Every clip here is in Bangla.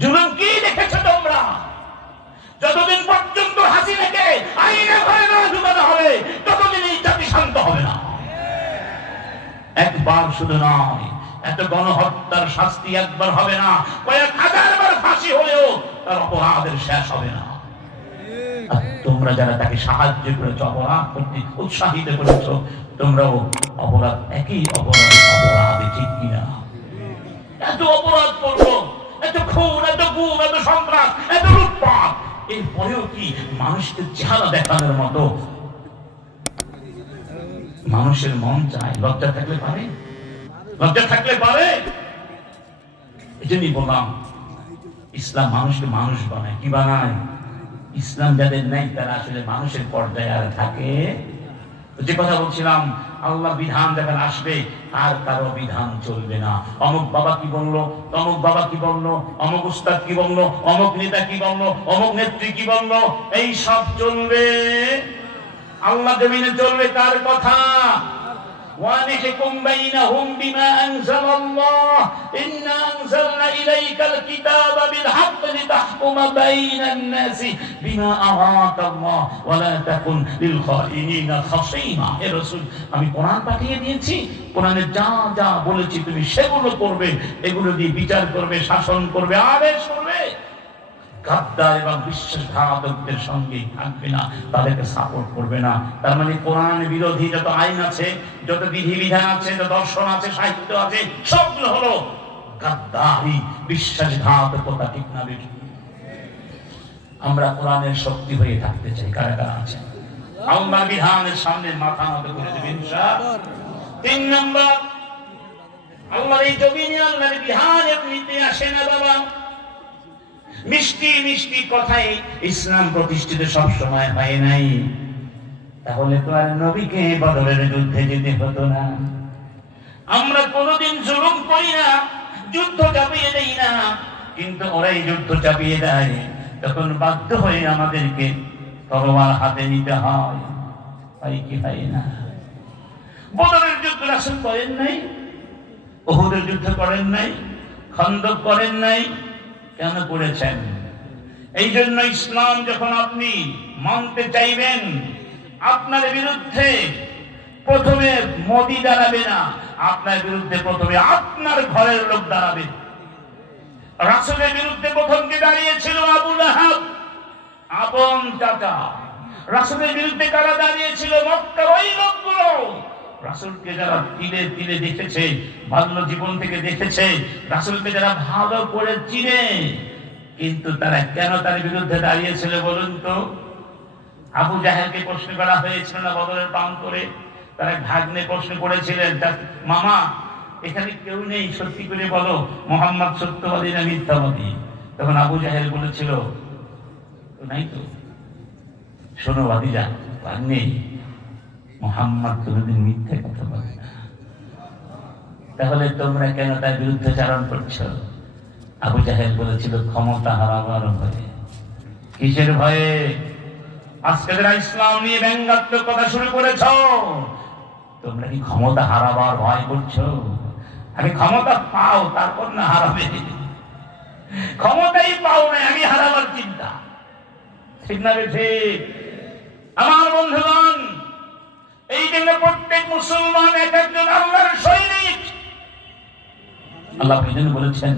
জুলুম কি তোমরা? যতদিন পর্যন্ত আইনে ঘরে না ঢুকানো হবে, ততদিন এই জাতি শান্ত হবে না। একবার শুধু নয়, এত গণহত্যার শাস্তি একবার হবে না, কয়েক ফাঁসি হলেও তার অপরাধের শেষ হবে না। তোমরা যারা তাকে সাহায্য করেছ, অপরাধ করতে উৎসাহিত করেছ, তোমরাও অপরাধ, একই অপরাধ, অপরাধে ঠিক কিনা? এত অপরাধ এত খুন, এত এত এত লুটপাট। এরপরেও কি মানুষকে দেখানোর মতো? মানুষের মন চায়, লজ্জা থাকলে পারে? লজ্জা থাকলে পারে? এই জন্যই বললাম, ইসলাম মানুষকে মানুষ বানায়, কি বানায়? ইসলাম যাদের নাই, তারা আসলে মানুষের পর্যায়ে আর থাকে। যে কথা বলছিলাম, আল্লাহ বিধান যখন আসবে আর কারও বিধান চলবে না। অমুক বাবা কি বলল? অমুক বাবা কি বলল? অমুক উস্তাদ কি বলল? অমুক নেতা কি বলল? অমুক নেত্রী কি বলল? এই সব চলবে। আল্লাহ জমিনে চলবে তার কথা। ونحكم بينهم بما أنزل الله إنا أنزلنا إليك الكتاب بالحق لتحكم بين الناس بما أراك الله ولا تكن للخائنين خصيما এ রাসূল আমি কোরআন পাঠিয়ে দিয়েছি কোরআনে যা যা বলেছি তুমি সেগুলো করবে এগুলো দিয়ে বিচার করবে শাসন করবে আদেশ করবে গাদ্দার এবং বিশ্বাসঘাতকদের সঙ্গে থাকবে না, তাদেরকে সাপোর্ট করবে না তার মানে কোরআন বিরোধী যত আইন আছে, যত বিধিবিধান আছে, যত দর্শন আছে, সাহিত্য আছে, সবগুলো হলো বিশ্বাসঘাতকতা ঠিক না? আমরা কোরআনের শক্তি হয়ে থাকতে চাই, কারা কারা আছে আল্লাহর বিধানের সামনে মাথা নত করে ইনশাআল্লাহ। তিন নম্বর, আল্লাহর এই জমিনে আল্লাহর বিধান এমনিতে আসে না বাবা মিষ্টি মিষ্টি কথাই ইসলাম প্রতিষ্ঠিত সব সময় হয় নাই। তাহলে তো আর নবীকে বদলের যুদ্ধে যেতে হতো না। আমরা কোনোদিন জুলুম করি না, যুদ্ধ চাপিয়ে দেই না। কিন্তু ওরাই যুদ্ধ চাপিয়ে দেয়, তখন বাধ্য হয়ে আমাদেরকে তরোয়ার হাতে নিতে হয়। হয় কি, হয় না। বদলের যুদ্ধ রাসুল করেন নাই ওহুদের যুদ্ধ করেন নাই, খন্দক করেন নাই কেন করেছেন? এই জন্য ইসলাম যখন আপনি মানতে চাইবেন, আপনার বিরুদ্ধে প্রথমে মোদি দাঁড়াবে না, আপনার বিরুদ্ধে প্রথমে আপনার ঘরের লোক দাঁড়াবে। রাসুলের বিরুদ্ধে প্রথম কে দাঁড়িয়েছিল? আবু আহাব আপন চাচা। রাসুলের বিরুদ্ধে কারা দাঁড়িয়েছিল? মক্কার ওই লোকগুলো। রাসুলকে যারা তিলে তিলে দেখেছে, বাল্য জীবন থেকে দেখেছে, রাসুলকে যারা ভালো করে চিনে, কিন্তু তারা কেন তার বিরুদ্ধে দাঁড়িয়েছিল বলুন তো? আবু জাহেলকে প্রশ্ন করা হয়েছিল না বদলের পান করে? তারা ভাগ্নে প্রশ্ন করেছিলেন মামা, এখানে কেউ নেই, সত্যি করে বলো, মোহাম্মদ সত্যবাদী না মিথ্যাবাদী? তখন আবু জাহেল বলেছিল নাই তো। শোনো বাদিরা ভাগ্নে মোহাম্মদ কোনোদিন মিথ্যে কথা বলে না। তাহলে তোমরা কেন তার বিরুদ্ধে চারণ করছ? আবু জাহেল বলেছিল, ক্ষমতা হারাবার ভয়ে। কিসের ভয়ে? আজকে যারা ইসলাম নিয়ে ব্যঙ্গাত্মক কথা শুরু করেছ, তোমরা কি ক্ষমতা হারাবার ভয় করছ? আমি ক্ষমতা পাও, তারপর না হারাবে। ক্ষমতাই পাও না, আমি হারাবার চিন্তা। ঠিক না ঠিক? আমার বন্ধুগণ এই জন্য প্রত্যেক মুসলমান এক একজন আল্লাহর সৈনিক আল্লাহ এই জন্য বলেছেন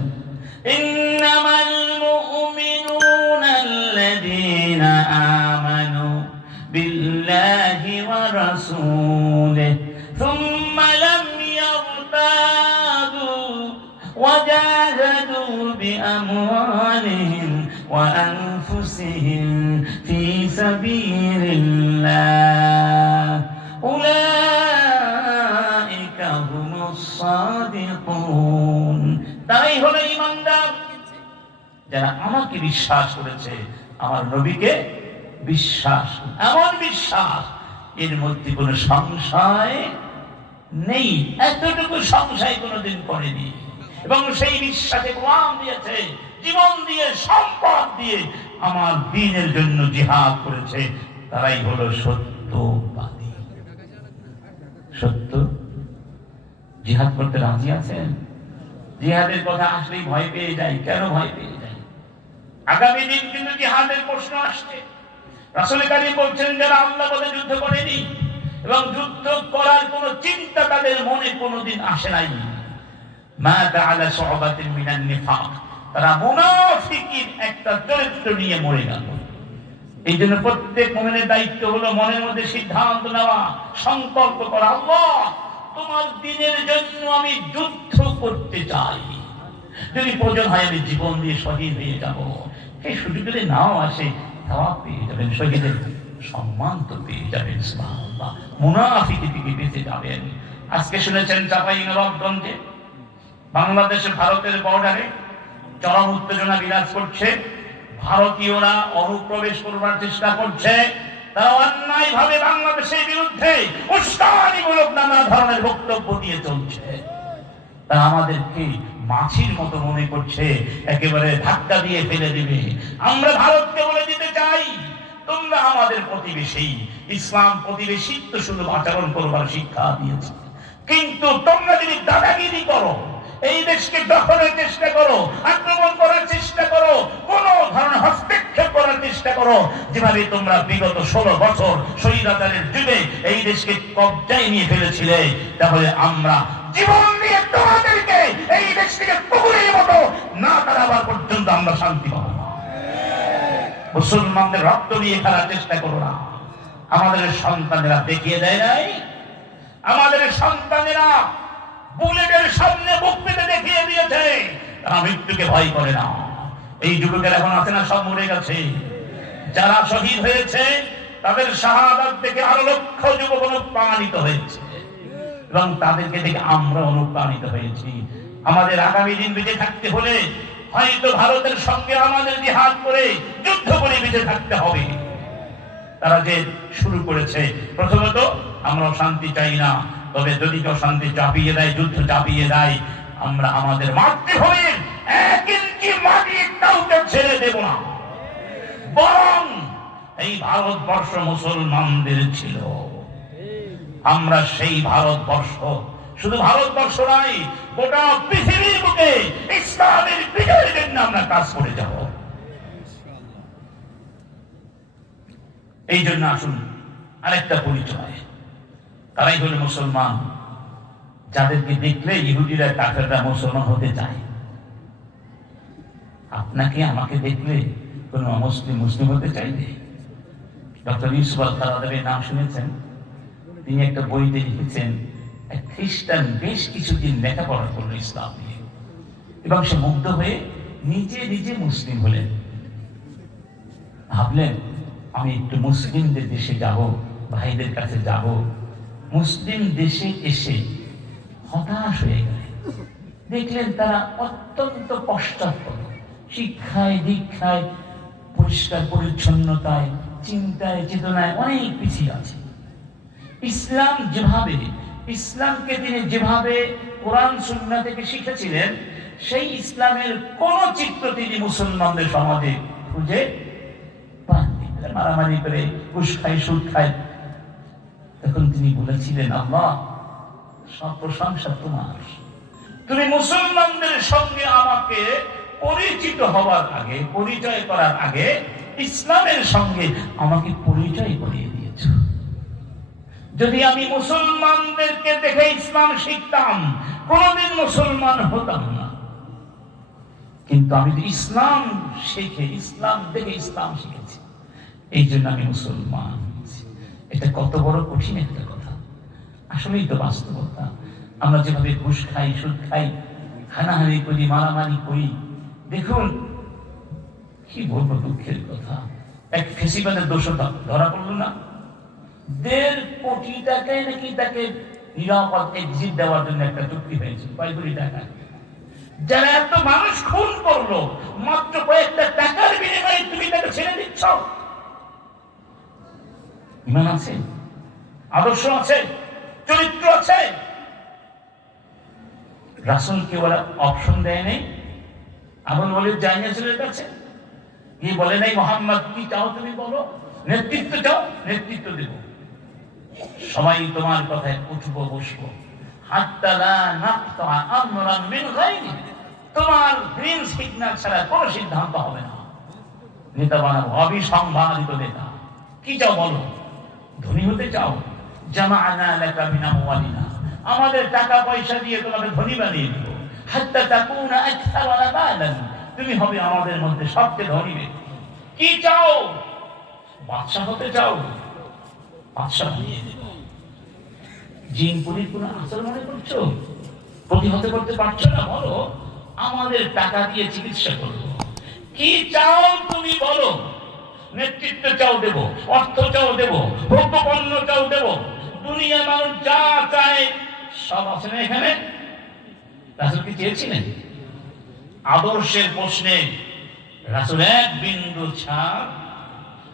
إنما المؤمنون الذين آمنوا بالله ورسوله ثم لم يرتابوا وجاهدوا بأموالهم وأنفسهم في سبيل الله উলাইকা হুমুস সাদিকুন। তাই হলো ইমানদার যারা আমাকে বিশ্বাস করেছে, আমার নবীকে বিশ্বাস এমন বিশ্বাস, এর মধ্যে কোনো সংশয় নেই। এতটুকু সংশয় কোনোদিন করেনি। এবং সেই বিশ্বাসে প্রমাণ দিয়েছে, জীবন দিয়ে, সম্পদ দিয়ে, আমার দিনের জন্য জিহাদ করেছে। তারাই হলো সত্যবাদ সত্য? জিহাদ করতে রাজি আছেন? জিহাদের কথা আসলেই ভয় পেয়ে যায় কেন ভয় পেয়ে যায় আগামী দিন কিন্তু জিহাদের প্রশ্ন আসছে। রাসুল বলছেন, যারা আল্লাহ বলে যুদ্ধ করেনি এবং যুদ্ধ করার কোন চিন্তা তাদের মনে কোনোদিন আসে নাই। মা তাআলা শুবাতিন মিনান নিফাক। তারা মুনাফিকির একটা চরিত্র নিয়ে মরে গেল। এই জন্য প্রত্যেক মোমেনের দায়িত্ব হলো মনের মধ্যে সিদ্ধান্ত নেওয়া, সংকল্প করা। আল্লাহ, তোমার দিনের জন্য আমি যুদ্ধ করতে চাই। যদি প্রয়োজন হয় আমি জীবন দিয়ে শহীদ হয়ে যাব। এই সুযোগ যদি নাও আসে, তাও পেয়ে যাবেন, শহীদের সম্মান তো পেয়ে যাবেন মুনাফিকি থেকে বেঁচে যাবেন। আজকে শুনেছেন চাপাই নবাবগঞ্জে বাংলাদেশে, ভারতের বর্ডারে চরম উত্তেজনা বিরাজ করছে। ভারতীয়রা অনুপ্রবেশ করবার চেষ্টা করছে। অন্যায় ভাবে বাংলাদেশের বিরুদ্ধে উস্কানিমূলক নানা ধরনের বক্তব্য দিয়ে চলছে। আমাদেরকে মাছির মতো মনে করছে, একেবারে ধাক্কা দিয়ে ফেলে দিবে। আমরা ভারতকে বলে দিতে চাই, তোমরা আমাদের প্রতিবেশী। ইসলাম প্রতিবেশিত্ব শুধু আচরণ করবার শিক্ষা দিয়েছে। কিন্তু তোমরা যদি দাদাগিরি করো এই দেশকে দখলের চেষ্টা করো, আক্রমণ করার চেষ্টা করো, কোন ধরনের হস্তক্ষেপ করার চেষ্টা করো। যেভাবে তোমরা বিগত ষোলো বছর শহীদাচারের যুগে এই দেশকে কবজায় নিয়ে ফেলেছিলে, তাহলে আমরা জীবন দিয়ে তোমাদেরকে এই দেশ থেকে কুকুরের মতো না তাড়াবার পর্যন্ত আমরা শান্তি পাবো মুসলমানদের রক্ত নিয়ে খেলার চেষ্টা করো না। আমাদের সন্তানেরা দেখিয়ে দেয় নাই। আমাদের সন্তানেরা বুলেটের সামনে বুক পেতে দেখিয়ে দিয়েছে। তারা মৃত্যুকে ভয় করে না। এই যুবকের এখন আছে না, সব মরে গেছে। যারা শহীদ হয়েছে, তাদের শাহাদাত থেকে আরও লক্ষ যুবক অনুপ্রাণিত হয়েছে। এবং তাদেরকে দেখে আমরা অনুপ্রাণিত হয়েছি। আমাদের আগামী দিন বেঁচে থাকতে হলে হয়তো ভারতের সঙ্গে আমাদের জিহাদ করে যুদ্ধ করে বেঁচে থাকতে হবে। তারা যে শুরু করেছে, প্রথমত আমরা শান্তি চাই না। তবে যদি কেউ শান্তি চাপিয়ে দেয়, যুদ্ধ চাপিয়ে দেয়, আমরা আমাদের মাতৃভূমির এক ইঞ্চি মাটি কাউকে ছেড়ে দেব না। বরং এই ভারতবর্ষ মুসলমানদের ছিল। আমরা সেই ভারতবর্ষ, শুধু ভারতবর্ষ নয়, গোটা পৃথিবীর বুকে ইসলামের বিজয়ের জন্য আমরা কাজ করে যাব। এই জন্য আসুন, আরেকটা পরিচয়। তারাই হলো মুসলমান। যাদেরকে দেখলে ইহুদিরা, কাফেররা মুসলমান হতে চায়। আপনাকে আমাকে দেখলে কোন মুসলিম মুসলিম হতে চাইবে? ডক্টর ইউসুফ আল কালাদেবের নাম শুনেছেন? তিনি একটা বইতে লিখেছেন, এক খ্রিস্টান বেশ কিছুদিন লেখাপড়া করল ইসলাম নিয়ে এবং সে মুগ্ধ হয়ে নিজে নিজে মুসলিম হলেন। ভাবলেন, আমি একটু মুসলিমদের দেশে যাব, ভাইদের কাছে যাব মুসলিম দেশে এসে হতাশ হয়ে গেলেন দেখলেন তারা অত্যন্ত পশ্চাৎপদ। শিক্ষায়, দীক্ষায়, পরিষ্কার, পরিচ্ছন্নতায়, চিন্তায়, চেতনায় অনেক পিছিয়ে আছে। ইসলাম যেভাবে, ইসলামকে তিনি যেভাবে কোরআন সুন্না থেকে শিখেছিলেন, সেই ইসলামের কোন চিত্র তিনি মুসলমানদের সমাজে খুঁজে পাননি। মারামারি করে, ঘুষ খায়, সুদ খায় তখন তিনি বলেছিলেন, আল্লাহ, সব প্রশংসা তোমার। তুমি মুসলমানদের সঙ্গে আমাকে পরিচিত হওয়ার আগে, পরিচয় করার আগে, ইসলামের সঙ্গে আমাকে পরিচয় করিয়ে দিয়েছ। যদি আমি মুসলমানদেরকে দেখে ইসলাম শিখতাম, কোনদিন মুসলমান হতাম না। কিন্তু আমি তো ইসলাম শিখে, ইসলাম দেখে ইসলাম শিখেছি। এই জন্য আমি মুসলমান। এটা কত বড় কঠিন একটা কথা। আসলেই তো বাস্তবতা। আমরা যেভাবে ঘুষ খাই, সুদ খাই, হানাহানি করি, মারামারি করি, দেখুন, কি বলব দুঃখের কথা। এক ফেসিবাদের দোষতা ধরা পড়ল না। দেড় কোটি টাকায় নাকি তাকে নিরাপদ এক্সিট দেওয়ার জন্য একটা চুক্তি হয়েছে, কয় কোটি টাকা? যারা এত মানুষ খুন করল, মাত্র কয়েকটা টাকার বিনিময়ে তুমি তাকে ছেড়ে দিচ্ছ? ইমান আছে, আদর্শ আছে, চরিত্র আছে। রাসুলকে ওরা অপশন দেয় নেই, আবুল জাইনা ছেলের কাছে। কি বলে, নাই মোহাম্মদ, কি চাও তুমি বলো? নেতৃত্ব চাও? নেতৃত্ব দেব। সবাই তোমার কথায় উঠবো, বসবো। তোমার গ্রিন সিগন্যাল ছাড়া কোনো সিদ্ধান্ত হবে না। নেতা বানাবো অবিসংবাদিত নেতা। কি চাও বলো? ধনী হতে চাও? জামা আনা এলাকা বিনা মোবালিনা আমাদের টাকা পয়সা দিয়ে তোমাকে ধনী বানিয়ে দেবো। হাত্তা তাকুনা আকসারা বালান তুমি হবে আমাদের মধ্যে সবচেয়ে ধনী ব্যক্তি। কি চাও? বাদশা হতে চাও? বাদশা বানিয়ে দেব। জিনপুরির কোন আসল মনে করছ? প্রতিহত করতে পারছ না? বলো। আমাদের টাকা দিয়ে চিকিৎসা করব। কি চাও তুমি বলো? নেতৃত্ব চাও দেব অর্থ চাও দেব ভোগ্যপণ্য চাও দেব দুনিয়া মানুষ যা চায় সব আছে না এখানে রাসুল কি চেয়েছিলেন আদর্শের প্রশ্নে রাসুল এক বিন্দু ছাড়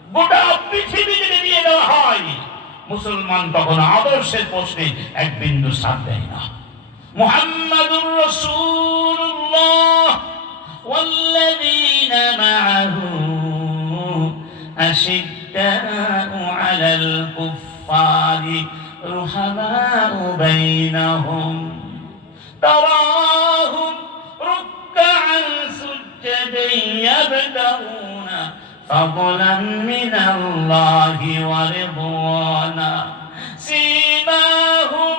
গোটা পৃথিবী যদি দিয়ে দেওয়া হয় মুসলমান কখনো আদর্শের প্রশ্নে এক বিন্দু ছাড় দেয় না মুহাম্মাদুর রাসূলুল্লাহ والذين معه أشداء على الكفار رحماء بينهم. تراهم ركعا سجدا يبتغون فضلا من الله ورضوانا. سيماهم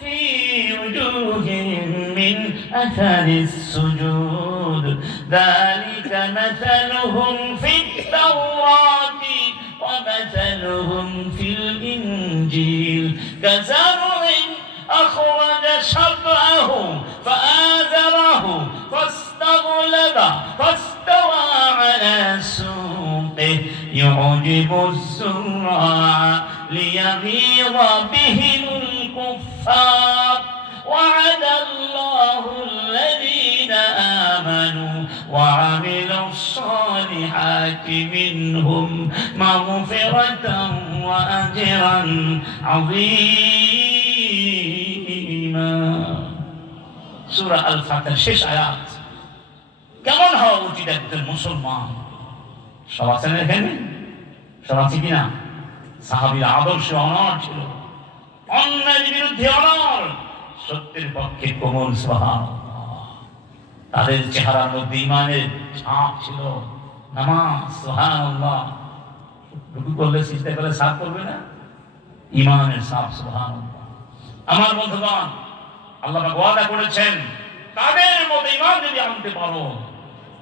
في وجوههم من أثر السجود. ذلك مثلهم في التوراة ومثلهم في الإنجيل. كزرع أخرج شطأه فآزره فاستغلب فاستوى على سوقه. يعجب الزراع ليغيظ بهم الكفار. الصالحات منهم مغفرة وأجرا عظيما سورة الفتح শেষ আয়াত কেমন হওয়া উচিত একজন মুসলমান সব আছেন এখানে সব আছে কিনা সাহাবির আদর্শ অনর ছিল অন্যায়ের বিরুদ্ধে অনর সত্যের পক্ষে কোমল স্বভাব তাদের চেহারার মধ্যে ইমানের ছাপ ছিল নামাজ, সুবহানাল্লাহ। রুকু করলে সিজদা করলে সাফ করবে না? ইমানের সাফ, সুবহানাল্লাহ। আমার বন্ধুগণ, আল্লাহ ওয়াদা করেছেন, তাদের মধ্যে ইমান যদি আনতে পারো,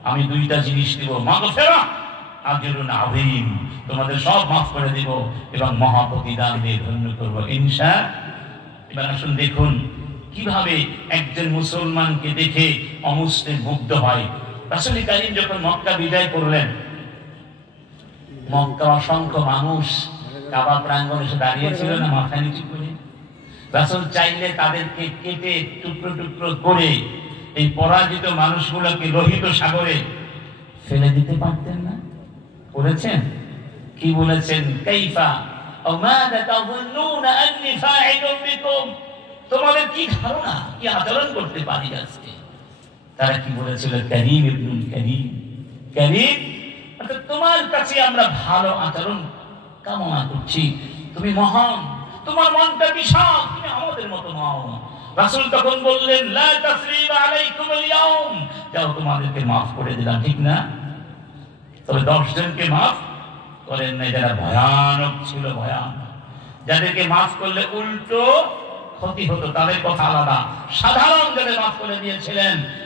আমি দুইটা জিনিস দিব মাগফিরা আজরুন আযীম। তোমাদের সব মাফ করে দিব এবং মহা প্রতিদান দিয়ে ধন্য করব, ইনশা এবার আসুন দেখুন, কীভাবে একজন মুসলমানকে দেখে অমুসলিম মুগ্ধ হয়। রাসূল কারীম যখন মক্কা বিদায় করলেন, মক্কা অসংখ্য মানুষ কাবা প্রাঙ্গণে এসে দাঁড়িয়েছিল না, মাথা নিচু করে। রাসূল চাইলে তাদেরকে কেটে টুকরো টুকরো করে এই পরাজিত মানুষগুলোকে লোহিত সাগরে ফেলে দিতে পারতেন না। বলেছেন? কি বলেছেন? কাইফা? তোমাদের কি ধারণা, কি আচরণ করতে পারি আজকে? তারা কি বলেছিল? করিম ইবনুল করিম। করিম তোমার কাছে আমরা ভালো আচরণ কামনা করছি। তুমি মহান, তোমার মনটা বিশাল, তুমি আমাদের মতো নও রাসূল তখন বললেন, লা তাসরিবা আলাইকুম আল-ইয়াউম। যাও, তোমাদেরকে মাফ করে দিলাম, ঠিক না? তবে দশ জনকে মাফ করেন নাই, যারা ভয়ানক ছিল, ভয়ানক। যাদেরকে মাফ করলে উল্টো ক্ষতি হতো, তাদের কথা আলাদা। সাধারণ যাদের মাফ করে দিয়েছিলেন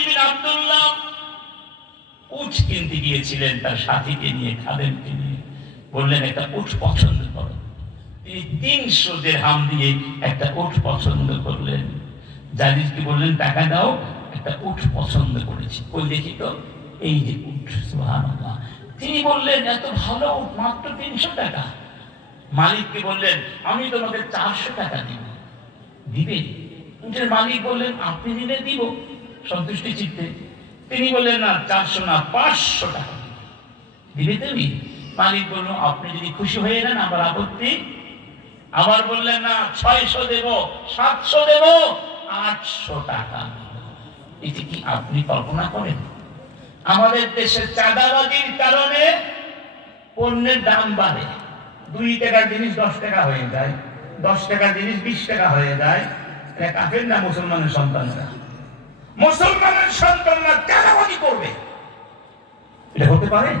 উট কিনতে গিয়েছিলেন, তার সাথীকে নিয়ে, খাদেমকে নিয়ে। বললেন, একটা উট পছন্দ করো। তিনি তিনশো দেড়হাম দিয়ে একটা উট পছন্দ করলেন। জালিলকে বললেন, টাকা দাও, একটা উট পছন্দ করেছি। কই দেখি তো, এই যে সুবহানাল্লাহ। তিনি বললেন, এত ভালো উট, মাত্র তিনশো টাকা। মালিককে বললেন, আমি তোমাকে চারশো টাকা দিব। দিবে? উটের মালিক বললেন, আপনি দিলে দিব। সন্তুষ্টি চিত্তে তিনি বললেন, না, চারশো না, পাঁচশো টাকা। দিবি তুমি মালিক বলল, আপনি যদি খুশি হয়ে নেন আমার আপত্তি। আবার বললেন, না, ছয়শো দেব, সাতশো দেব, আটশো টাকা। এটি কি আপনি কল্পনা করেন? আমাদের দেশের চাঁদাবাজির কারণে পণ্যের দাম বাড়ে। দুই টাকার জিনিস দশ টাকা হয়ে যায়, দশ টাকার জিনিস বিশ টাকা হয়ে যায়। কাফের না মুসলমানের সন্তানরা। মুসলমানের সন্তানরা চাঁদাবাজি করবে। এটা হতে পারে?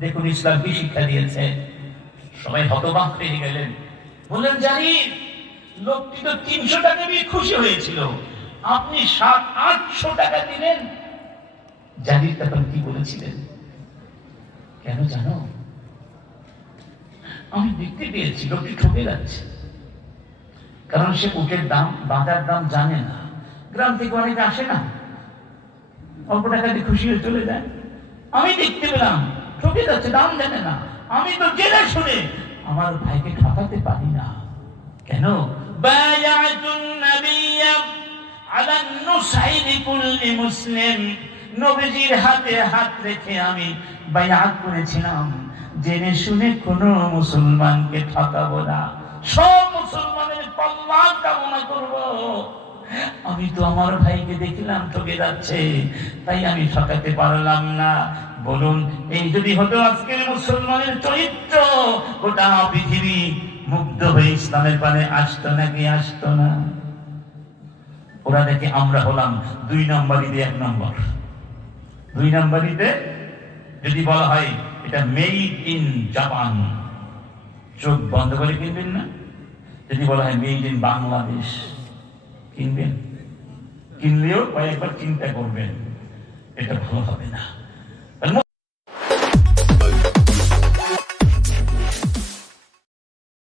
দেখুন, ইসলাম কি শিক্ষা হতবাক হয়ে গেলেন। বললেন জানি লোকটি তো তিনশো টাকা খুশি হয়েছিল। আপনি সাত, আটশো টাকা দিলেন। জানির তখন কি বলেছিলেন? কেন জানো? আমি দেখতে পেয়েছি, লোকটি ঠকে যাচ্ছে। কারণ সে উটের দাম বাজার দাম জানে না। গ্রাম থেকে অনেকে আসে না। অল্প টাকা দিয়ে খুশি হয়ে চলে যায়। আমি দেখতে পেলাম ঠকে যাচ্ছে, দাম জানে না। আমি তো জেনে শুনে আমার ভাইকে ঠকাতে পারি না। কেন? মুসলমানের কল্যাণ কামনা করব। আমি তো আমার ভাইকে দেখলাম ঠকে যাচ্ছে। তাই আমি ঠকাতে পারলাম না। বলুন, এই যদি হতো আজকের মুসলমানের চরিত্র, গোটা পৃথিবী মুগ্ধ হয়ে ইসলামের পানে আসতো নাকি আসতো না? ওরা দেখে আমরা হলাম দুই নম্বরই এক নম্বর। দুই নম্বরিতে যদি বলা হয়, এটা মেড ইন জাপান। চোখ বন্ধ করে কিনবেন না? যদি বলা হয়, মেড ইন বাংলাদেশ। কিনবেন? কিনলেও কয়েকবার চিন্তা করবেন এটা ভালো হবে না।